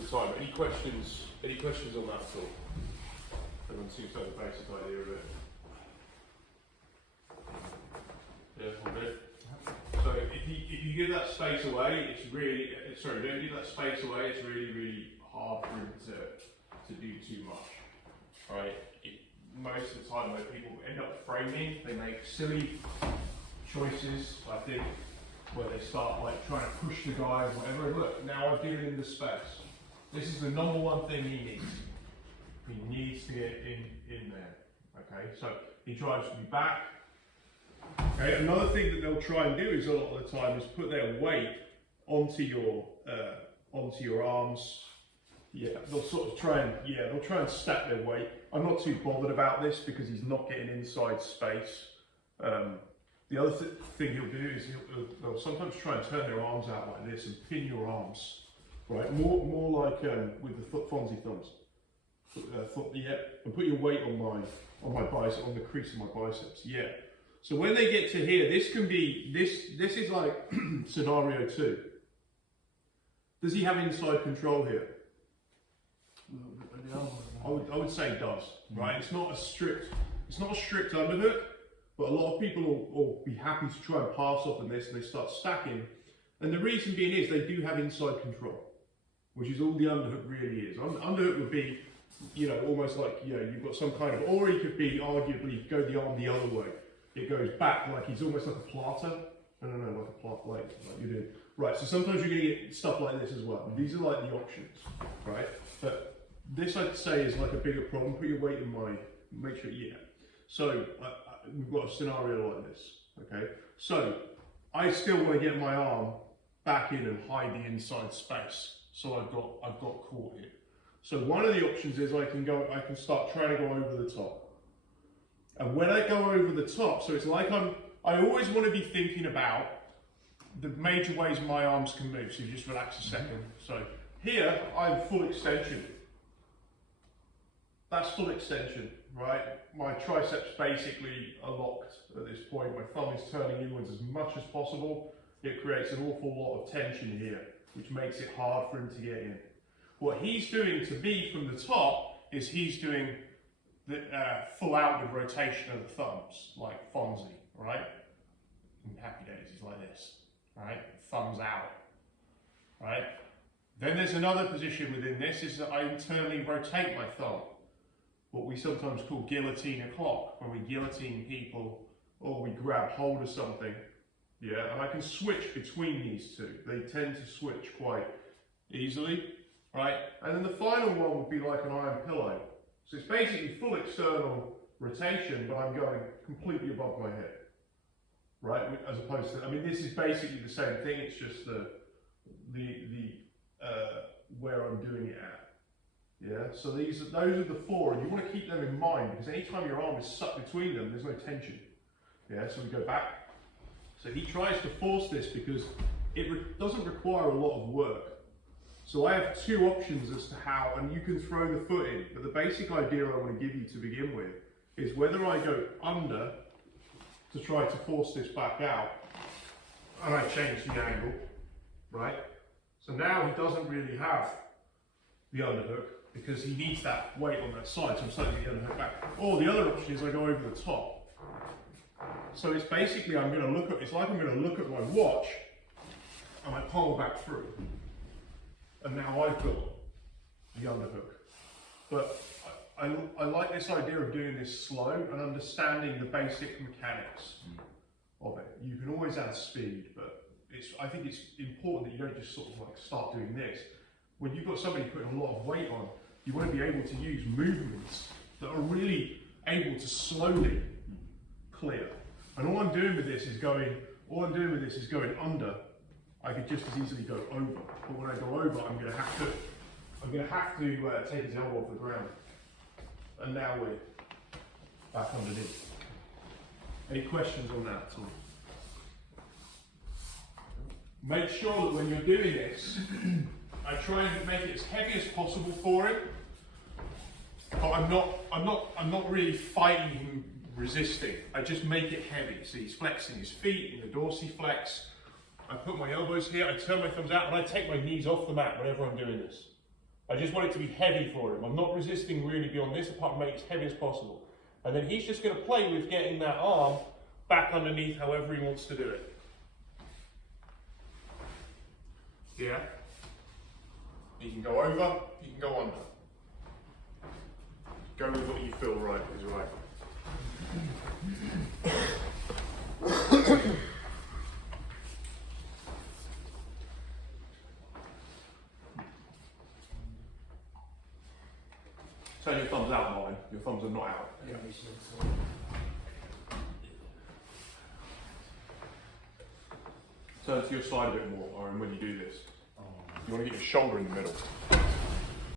for time. Any questions? Any questions on that at all? Everyone seems to have a basic idea of it. Yeah, all good. So if you give that space away, it's really don't give that space away. It's really hard for him to do too much, right? Most of the time, when people end up framing, they make silly choices. I think where they start like trying to push the guy or whatever. And look, now I've given him the space. This is the #1 thing he needs. He needs to get in there. Okay, so he tries to be back. Okay, another thing that they'll try and do is a lot of the time is put their weight onto your arms. Yeah, they'll sort of try and stack their weight. I'm not too bothered about this because he's not getting inside space. The other thing he'll do is they'll sometimes try and turn their arms out like this and pin your arms, right? More like with the Fonzie thumbs. Yeah, and put your weight on my bicep, on the crease of my biceps. Yeah. So when they get to here, this can be this is like scenario 2. Does he have inside control here? I would say he does, right? It's not a strict underhook, but a lot of people will be happy to try and pass up on this and they start stacking. And the reason being is they do have inside control, which is all the underhook really is. Underhook would be, almost like, you've got some kind of, or he could be arguably go the arm the other way. It goes back like he's almost like a platter. I don't know, like a plot, like you do. Right, so sometimes you're going to get stuff like this as well. These are like the options, right? But this I'd say is like a bigger problem. Put your weight in make sure, yeah. So we've got a scenario like this, okay? So I still want to get my arm back in and hide the inside space. So I've got caught here. So one of the options is I can start trying to go over the top. And when I go over the top, so it's like I always want to be thinking about the major ways my arms can move. So you just relax a second. So here I have full extension. That's full extension, right? My triceps basically are locked at this point. My thumb is turning inwards as much as possible. It creates an awful lot of tension here, which makes it hard for him to get in. What he's doing to me from the top is he's doing the full outward rotation of the thumbs, like Fonzie, right? In Happy Days, he's like this, right? Thumbs out, right? Then there's another position within this, is that I internally rotate my thumb, what we sometimes call guillotine a clock, when we guillotine people or we grab hold of something, yeah? And I can switch between these two. They tend to switch quite easily, right? And then the final one would be like an iron pillow. So it's basically full external rotation, but I'm going completely above my head, right? As opposed to, I mean, this is basically the same thing. It's just where I'm doing it at. Yeah. So those are the 4, and you want to keep them in mind because anytime your arm is stuck between them, there's no tension. Yeah. So we go back. So he tries to force this because it doesn't require a lot of work. So I have 2 options as to how, and you can throw the foot in, but the basic idea I want to give you to begin with is whether I go under to try to force this back out, and I change the angle, right? So now he doesn't really have the underhook because he needs that weight on that side, so I'm sliding the underhook back. Or the other option is I go over the top. So it's basically I'm going to look at my watch and I pull back through. And now I've got the underhook. But I like this idea of doing this slow and understanding the basic mechanics of it. You can always add speed, but I think it's important that you don't just sort of like start doing this. When you've got somebody putting a lot of weight on, you want to be able to use movements that are really able to slowly clear. And all I'm doing with this is going under. I could just as easily go over, but when I go over, I'm going to have to take his elbow off the ground. And now we're back underneath. Any questions on that at all? Make sure that when you're doing this, I try and make it as heavy as possible for him. But I'm not really fighting him, resisting. I just make it heavy. So he's flexing his feet in the dorsiflex. I put my elbows here, I turn my thumbs out, and I take my knees off the mat whenever I'm doing this. I just want it to be heavy for him. I'm not resisting really beyond this, apart from make it as heavy as possible. And then he's just going to play with getting that arm back underneath however he wants to do it. Yeah? You can go over, you can go under. Go with what you feel right is right. Turn your thumbs out, Martin. Your thumbs are not out. Yeah. Turn to your side a bit more, Aaron, when you do this. You want to get your shoulder in the middle.